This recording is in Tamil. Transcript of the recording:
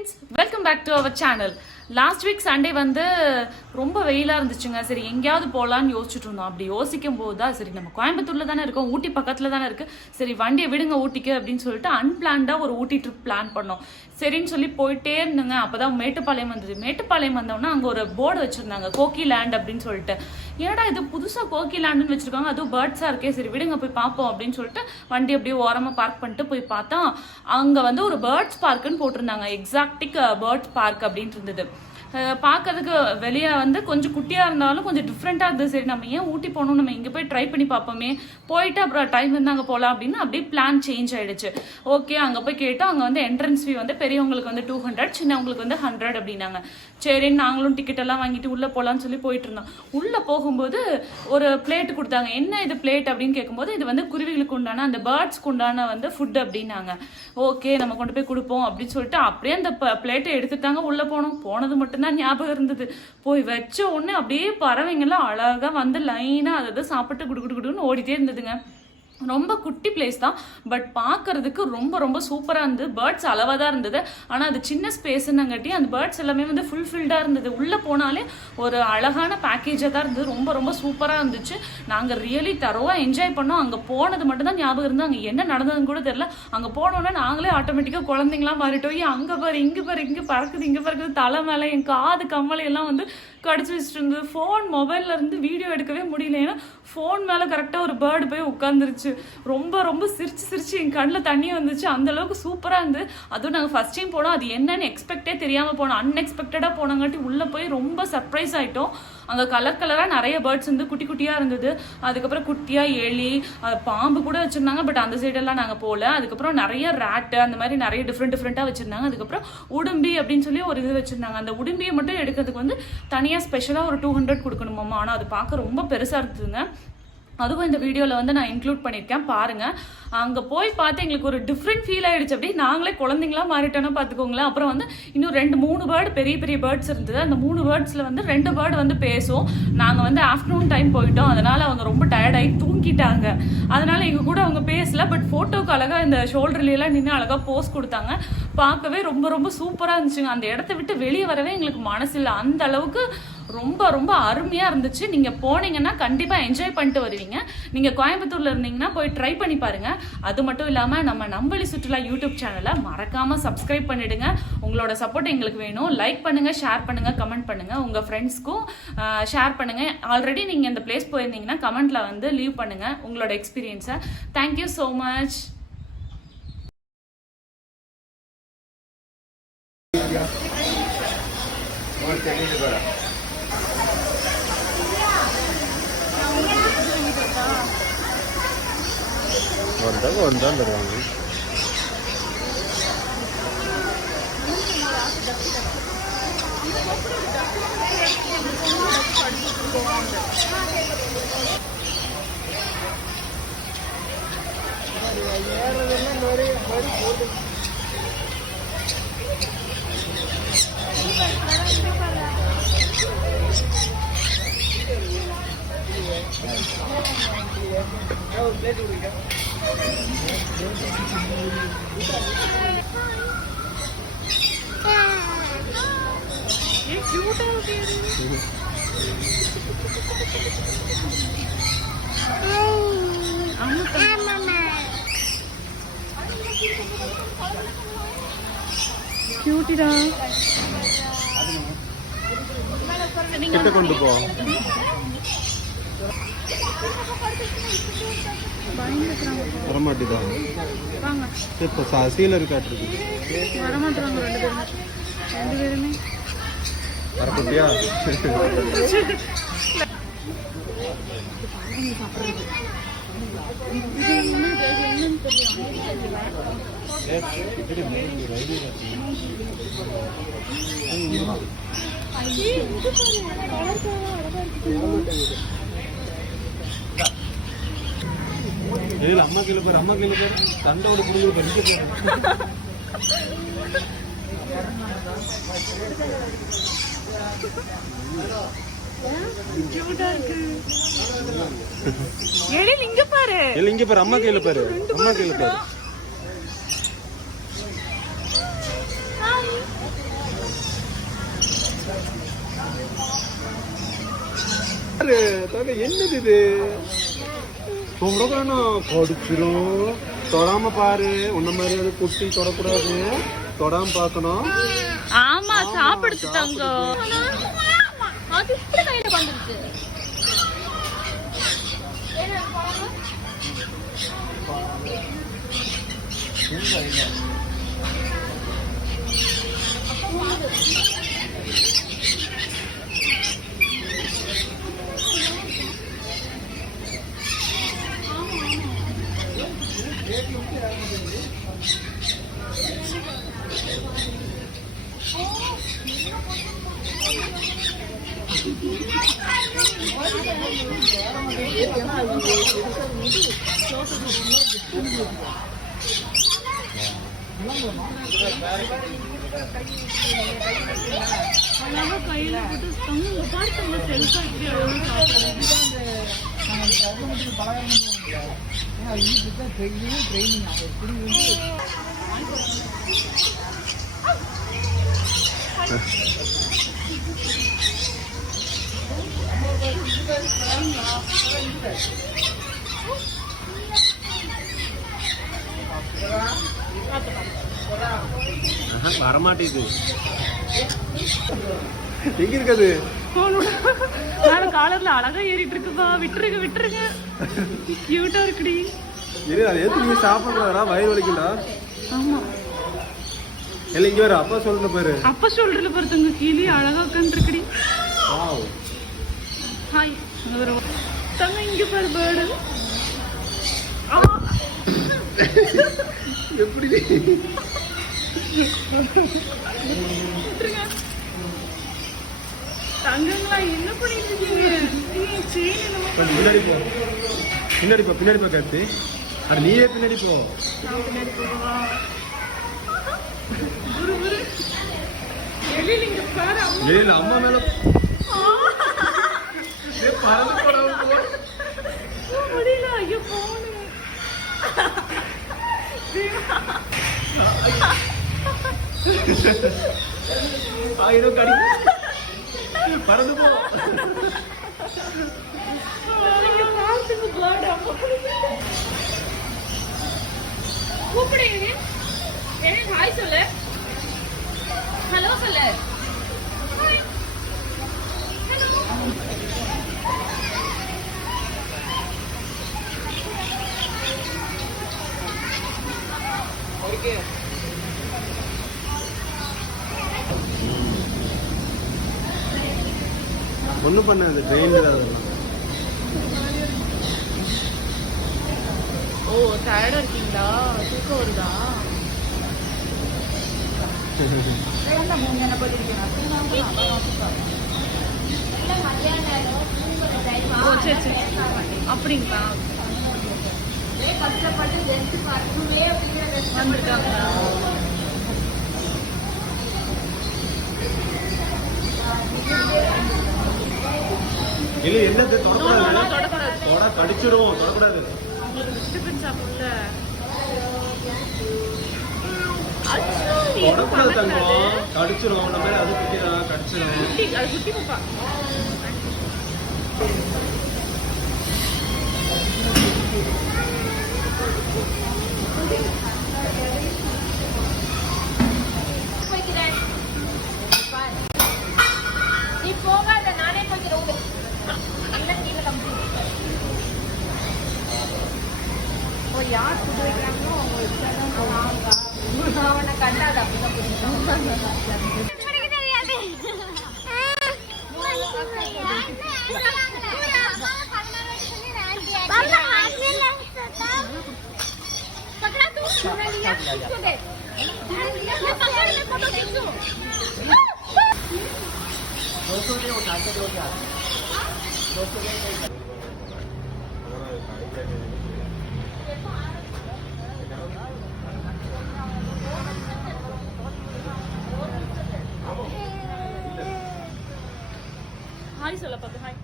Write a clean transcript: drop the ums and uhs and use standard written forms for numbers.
friends, welcome back to our channel. Last week Sunday வந்து ரொம்ப வெயிலாக இருந்துச்சுங்க. சரி எங்கேயாவது போகலான்னு யோசிச்சுட்டு இருந்தோம். அப்படி யோசிக்கும் போது தான் சரி நம்ம கோயம்புத்தூரில் தானே இருக்கோம், ஊட்டி பக்கத்தில் தானே இருக்குது, சரி வண்டியை விடுங்க ஊட்டிக்கு அப்படின்னு சொல்லிட்டு அன்பிளான்டாக ஒரு ஊட்டி ட்ரிப் பிளான் பண்ணோம். சரின்னு சொல்லி போயிட்டே இருந்தோங்க. அப்போ தான் மேட்டுப்பாளையம் வந்தது. மேட்டுப்பாளையம் வந்தோம்னா அங்கே ஒரு போர்டு வச்சுருந்தாங்க, kookyland அப்படின்னு சொல்லிட்டு. ஏன்னா இது புதுசாக kookylandன்னு வச்சுருக்காங்க, அதுவும் பேர்ட்ஸாக இருக்கே, சரி விடுங்க போய் பார்ப்போம் அப்படின்னு சொல்லிட்டு வண்டி அப்படியே ஓரமாக பார்க் பண்ணிட்டு போய் பார்த்தா அங்கே வந்து ஒரு பேர்ட்ஸ் பார்க்குன்னு போட்டிருந்தாங்க. எக்ஸாக்டிக் பேர்ட்ஸ் பார்க் அப்படின்ட்டு இருந்தது. பார்க்கறதுக்கு வெளியே வந்து கொஞ்சம் குட்டியாக இருந்தாலும் கொஞ்சம் டிஃப்ரெண்ட்டாக இருந்தது. சரி நம்ம ஏன் ஊட்டி போகணும், நம்ம இங்கே போய் ட்ரை பண்ணி பார்ப்போமே, போயிட்டு அப்புறம் டைம் வந்து அங்கே போகலாம் அப்படின்னு அப்படியே பிளான் சேஞ்ச் ஆகிடுச்சு. ஓகே அங்கே போய் கேட்டோம். அங்கே வந்து என்ட்ரன்ஸ் ஃபீ வந்து பெரியவங்களுக்கு வந்து 200, சின்னவங்களுக்கு வந்து 100 அப்படின்னாங்க. சரின்னு நாங்களும் டிக்கெட் எல்லாம் வாங்கிட்டு உள்ளே போகலான்னு சொல்லி போயிட்டு இருந்தோம். உள்ளே போகும்போது ஒரு பிளேட் கொடுத்தாங்க. என்ன இது பிளேட் அப்படின்னு கேட்கும்போது இது வந்து குருவிகளுக்கு உண்டான அந்த பேர்ட்ஸ்க்கு உண்டான வந்து ஃபுட் அப்படின்னாங்க. ஓகே நம்ம கொண்டு போய் கொடுப்போம் அப்படின்னு சொல்லிட்டு அப்படியே அந்த பிளேட்டை எடுத்துட்டாங்க. உள்ளே போனது மட்டும் தான் ஞாபகம் இருந்தது. போய் வச்ச உடனே அப்படியே பறவைங்கெல்லாம் அழகா வந்து லைனா அதை சாப்பிட்டு குடுன்னு ஓடிட்டே இருந்ததுங்க. ரொம்ப குட்டி பிளேஸ் தான், பட் பார்க்கறதுக்கு ரொம்ப ரொம்ப சூப்பராக இருந்தது. பேர்ட்ஸ் அளவாக தான் இருந்தது, ஆனால் அது சின்ன ஸ்பேஸ்னுங்காட்டி அந்த பேர்ட்ஸ் எல்லாமே வந்து ஃபுல்ஃபில்டாக இருந்தது. உள்ளே போனாலே ஒரு அழகான பேக்கேஜாக தான் இருந்தது. ரொம்ப ரொம்ப சூப்பராக இருந்துச்சு. நாங்கள் ரியலி தரோவாக என்ஜாய் பண்ணோம். அங்கே போனது மட்டும் தான் ஞாபகம் இருந்தது. அங்கே என்ன நடந்ததுன்னு கூட தெரியல. அங்கே போனோன்னே நாங்களே ஆட்டோமேட்டிக்காக குழந்தைங்களாம் மாறிட்டோம். அங்கே பாரு இங்கே பறக்குது, இங்கே பறக்குது, தலை மேலே என் காது கம்மலை எல்லாம் வந்து கடிச்சு வச்சுட்டு இருந்தது. ஃபோன் மொபைல்ல இருந்து வீடியோ எடுக்கவே முடியல, ஏன்னா ஃபோன் மேலே கரெக்டாக ஒரு பேர்டு போய் உட்காந்துருச்சு. ரொம்ப ரொம்ப சிரிச்சு என் கண்ணில் தண்ணி வந்துச்சு. அந்த அளவுக்கு சூப்பராக இருந்து. அதுவும் நாங்கள் ஃபர்ஸ்ட் டைம் போனோம், அது என்னன்னு எக்ஸ்பெக்டே தெரியாமல் போனோம். அன்எக்ஸ்பெக்டடாக போனங்காட்டி உள்ளே போய் ரொம்ப சர்ப்ரைஸ் ஆகிட்டோம். அங்கே கலராக நிறைய பேர்ட்ஸ் வந்து குட்டி குட்டியாக இருந்தது. அதுக்கப்புறம் குட்டியாக எலி, பாம்பு கூட வச்சுருந்தாங்க, பட் அந்த சைடெல்லாம் நாங்கள் போகல. அதுக்கப்புறம் நிறைய ரேட்டு அந்த மாதிரி நிறைய டிஃப்ரெண்ட்டாக வச்சுருந்தாங்க. அதுக்கப்புறம் உடும்பி அப்படின்னு சொல்லி ஒரு இது வச்சுருந்தாங்க. அந்த உடும்பியை மட்டும் எடுக்கிறதுக்கு வந்து தனியாக ஸ்பெஷலாக ஒரு 200 கொடுக்கணுமாம்மா. ஆனால் அது பார்க்க ரொம்ப பெருசாக இருந்ததுங்க. அதுவும் இந்த வீடியோவில் வந்து நான் இன்க்ளூட் பண்ணியிருக்கேன் பாருங்கள். அங்கே போய் பார்த்து எங்களுக்கு ஒரு டிஃப்ரெண்ட் ஃபீல் ஆகிடுச்சு. அப்படியே நாங்களே குழந்தைங்களா மாறிட்டோன்னா பார்த்துக்கோங்களேன். அப்புறம் வந்து இன்னும் 2-3 பேர்டு பெரிய பேர்ட்ஸ் இருந்தது. அந்த 3 பேர்ட்ஸில் வந்து 2 பேர்டு வந்து பேசும். நாங்கள் வந்து ஆஃப்டர்நூன் டைம் போயிட்டோம், அதனால் அவங்க ரொம்ப டயர்டாகி தூங்கிட்டாங்க. அதனால் எங்கள் கூட அவங்க பேசல, பட் ஃபோட்டோக்கு அழகாக இந்த ஷோல்டர்லாம் நின்று அழகாக போஸ் கொடுத்தாங்க. பார்க்கவே ரொம்ப ரொம்ப சூப்பராக இருந்துச்சுங்க. அந்த இடத்த விட்டு வெளியே வரவே எங்களுக்கு மனசு இல்லை, அந்த அளவுக்கு ரொம்ப ரொம்ப அருமையாக இருந்துச்சு. நீங்கள் போனீங்கன்னா கண்டிப்பாக என்ஜாய் பண்ணிட்டு வருவீங்க. நீங்கள் கோயம்புத்தூரில் இருந்தீங்கன்னா போய் ட்ரை பண்ணி பாருங்கள். அது மட்டும் இல்லாமல் நம்ம நம்பளி சுற்றுலா யூடியூப் சேனலை மறக்காமல் சப்ஸ்கிரைப் பண்ணிவிடுங்க. உங்களோட சப்போர்ட் எங்களுக்கு வேணும். லைக் பண்ணுங்கள், ஷேர் பண்ணுங்கள், கமெண்ட் பண்ணுங்கள், உங்கள் ஃப்ரெண்ட்ஸ்க்கும் ஷேர் பண்ணுங்கள். ஆல்ரெடி நீங்கள் இந்த பிளேஸ் போயிருந்தீங்கன்னா கமெண்ட்டில் வந்து லீவ் பண்ணுங்கள் உங்களோட எக்ஸ்பீரியன்ஸை. Thank you so much. வந்தால் தருவாங்க. கியூட்டிடா, கிட்ட கொண்டு போ. வரமாட்டேதான் இப்போ சீலர் காட்டுருக்கு. வரமாட்டாங்க ரெண்டு பேருமே வரப்பட்டியா? அம்மா கீழே பேர் தண்டோட புரிஞ்சு பெருசு. இங்க பாரு, இங்க பாரு, அம்மா கையில பாரு, அம்மா கையில பாரு. என்னது இது தொடக்கணும் கொடுத்துரும் தொடாம பாரு உன்ன மாதிரி அது குட்டி தொடக்கூடாது தொடாம பார்க்கணும் ஆமா சாப்பிடுச்சுட்டாங்க அது இப்படி கையில வந்துருச்சு கையில போட்டு பார்த்து செல்ஃபா இப்படி வரமாட்டேது எங்க இருக்குது காலர்ல அழகா ஏறிட்டு இருக்குப்பா விட்டுருங்க கியூட்டா இருக்குடி இரு அதை ஏத்து நீங்க சாப்பிடுறா வயிறு வலிக்கும்டா ஆமா இல்ல இங்க வர அப்பா சொல்ற பாரு அப்பா சொல்றல பாரு தங்க கீழே அழகா உட்கார்ந்து இருக்குடி வாவ் ஹாய் தங்க இங்க பாரு பேர்டு எப்படி தங்கங்களா என்ன பண்ணிட்டு இருக்கீங்க பின்னாடி போ கருத்து அது நீயே பின்னாடி போ நான் பின்னாடி போவா வெளியில இங்க பாரு ஏய் அம்மா மேல பறந்து போட முடியல ஐயோ போனு ஆயிரம் கடி பறந்து போ கூப்பிடுங்க ஹாய் சொல்லு ஹலோ சொல்லு ஒன்றும் பண்ணாது ட்ரெயின் அதெல்லாம் ஓ டயர்டா இருக்கீங்களா தூக்கம் வருதா ஓ சரி அப்படிங்களா வந்துருக்காங்களா இல்ல என்னது தொடக்கூடாது தொட கடிச்சிரும் தொடக்கூடாது டிஃபன் சாப்பிடல தொடக்கூடாது தங்கம் கடிச்சிரும் நம்ம மாதிரி அது குட்டிதான் கடிச்சிரும் அது குட்டி பாப்பா நீ போகாத நானே போய்க்கிறேன் யார் புது வைக்கிறாங்களோ அவங்க அவனை கண்டாது அப்படிதான் புரியும் ஹாய் சொல்ல பாத்து ஹாய்